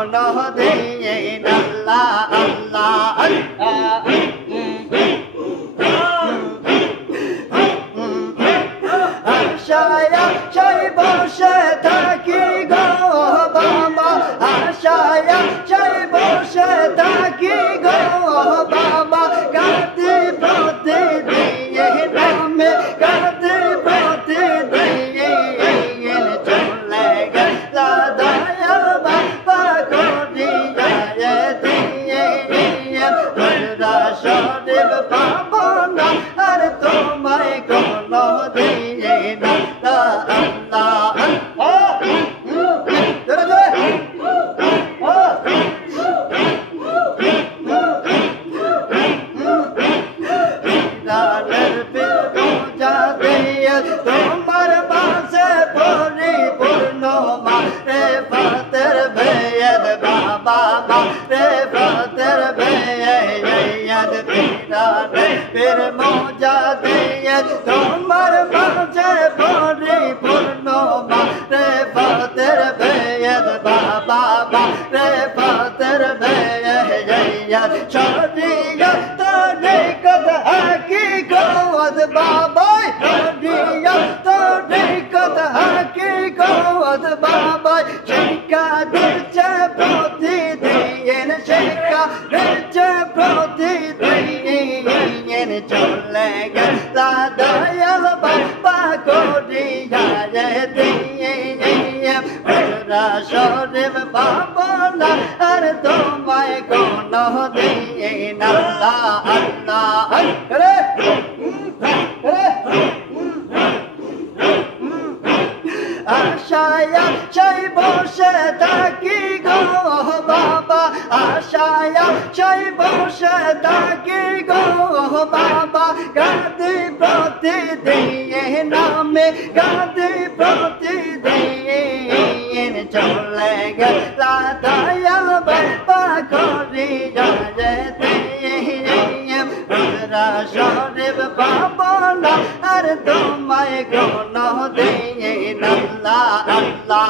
কোনো দিন আল্লাহ আল্লাহ আল্লাহ আশায় আশায় বসে থাকি গো বাবা আশায় আশায় বসে থাকি গো বাবা কাঁদি প্রতিদিন নামে কাঁদি প্রতিদিন চলে গেল দয়াল বাবা করিয়া দিয়ে শরীফ পাবো না আর তোমায় কোনো দিন আল্লাহ তোমার বাসে পরিপূর্ণ মারে ফাতের বেদ বাবা মারে ফাতের বেদ পীর মোজা দিয়ে তোমার বাসে পরিপূর্ণ মারে ফাতের বেদ বাবা মারে ফাতের বেদ শরীয়ত নিকট হাকিকত বাবা শরীয়ত নিকট হাকিকত বাবা শিক্ষা দিচ্ছে প্রতিদিন শিক্ষা দিচ্ছে প্রতিদিন চলে গেল দয়াল বাবা করিয়া দিয়ে শরীফ পাবো না আর তোমায় কোনো দিন আল্লাহ আল্লাহ আশায় আশায় বসে থাকি গো বাবা আশায় আশায় বসে থাকি গো বাবা কাঁদি প্রতিদিন নামে কাঁদি প্রতিদিন চলে গেল দয়াল বাবা করিয়া শরীফ পাবো না আর তোমায় কোনো দিন আল্লাহ আল্লাহ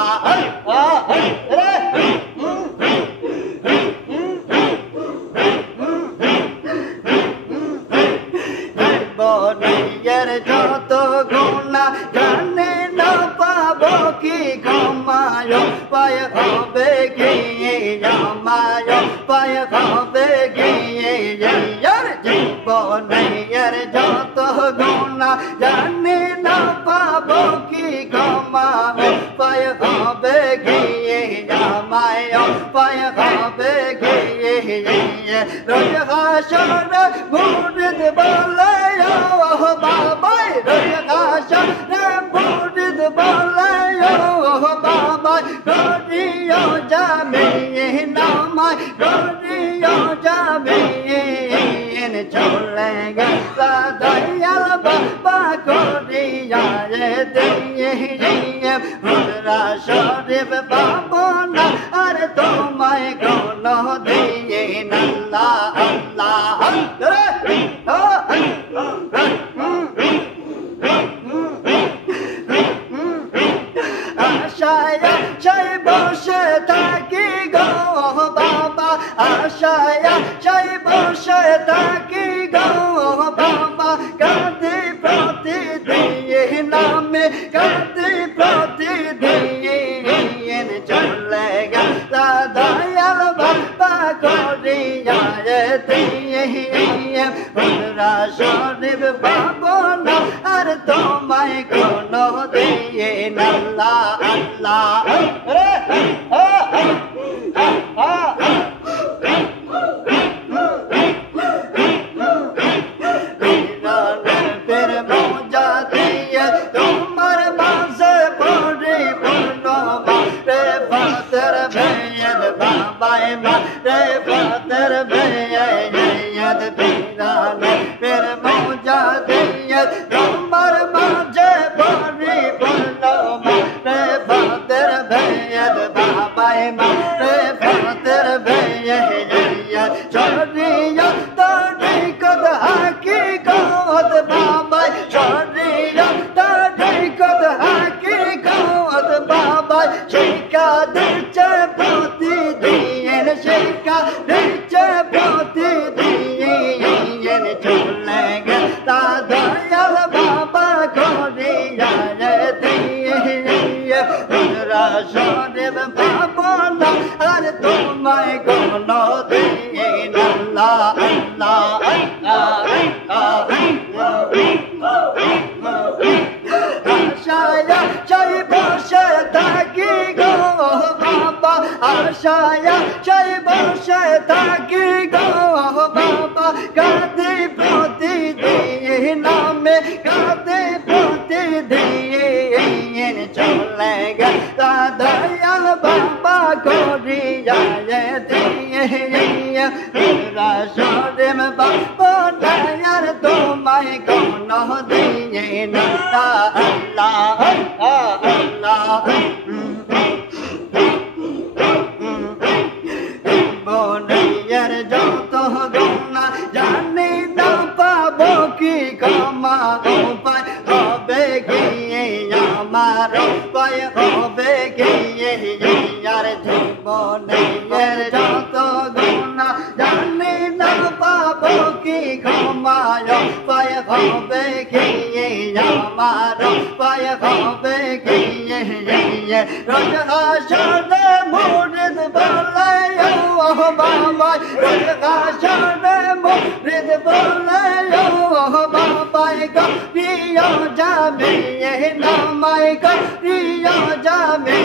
বনের যত গুণা জানে না পাবো কি ক্ষমায় পায় হবে গিয়ে আমায় পায় হবে গিয়ে জীবনের যত গুণা জানে না পাবো কি ক্ষমায় পায় হবে গিয়ে আমায় পায় হবে গিয়ে রোজ হাসর মুরিদ বলে বাবা রোজ হাসর মুরিদ বলে বাবা গরিও যাবে নামায় গরিও যাবে চলে গেল দয়াল বাবা করিয়া দিয়ে শরীফ পাবো না আর তোমায় কোনো দিন আল্লাহ আল্লাহ আশায় আশায় বসে থাকি গো বাবা আশায় আশায় বসে থাকি গো বাবা কাঁদি প্রতিদিন নামে কাঁদি প্রতিদিন চলে গেল দয়াল বাবা করিয়া দিয়ে শরীফ পাবো না আর তোমায় কোনো দিন আল্লাহ আল্লাহ পীর মোজা দিয়ে তোমার বাসে পরিপূর্ণ মারে ফাতের বেদ বাবায় মারে ফাতের বেদ পীর মোজা দিয়ে তোমার বাসে পরিপূর্ণ মারে ফাতের বেদ বাবায় মারে ফাতের বেদ শরীয়ত নিকট হাকিকত বাবা শরীয়ত নিকট হাকিকত বাবা শিক্ষা দিচ্ছে প্রতিদিন তোমায় কোনো দিন আল্লাহ আল্লাহ আশায় চাই বসে থাকি গো বাবা আশায় চাই বসে থাকি গো বাবা কাঁদে প্রতিদিন নামে কাঁদে প্রতিদিন চলে গেলা দয়াল বাবা করিয়া দিয়ে রাসরেম বাবা দয়ার তোমায় কোনো দিন আল্লাহ আল্লাহ বনের যত গুণা জানি না পাবো কি ক্ষমা উপায় হবে গিয়ে আমার উপায় হবে গিয়ে আর জীবনের যত গুণা জানি না পাবো কি ক্ষমা উপায় হবে গিয়ে আমার উপায় হবে গিয়ে রোজ হাসরে মুরিদ বলে বাবা রোজ হাসরে মুরিদ বলে বাবা প্রিয় যাবে নামায় প্রিয় যাবে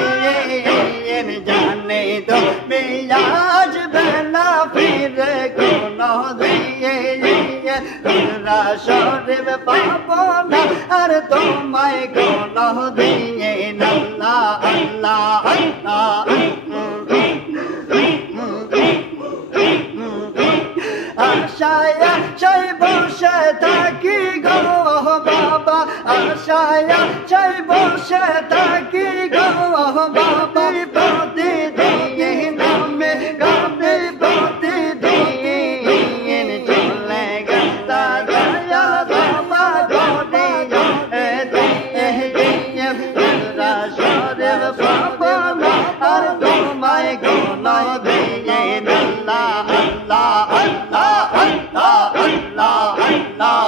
জানে তো মেয়াজ বেলা ফিরে কোনো দিয়ে রাসরেব পাবো না আর তোমায় কোনো দিয়ে আল্লাহ আল্লাহ আল্লাহ আশায় চাই বসে থাকি গো বাবা আশায় চাই বসে থাকি গো বাবা প্রতিদিন নামে কাঁদে প্রতিদিন চলে গেলা দয়া বাবা গরিয়া রাসরেব বাবা আর তোমায় কোনো দিন আল্লাহ আল্লাহ আল্লাহ আল্লাহ আল্লাহ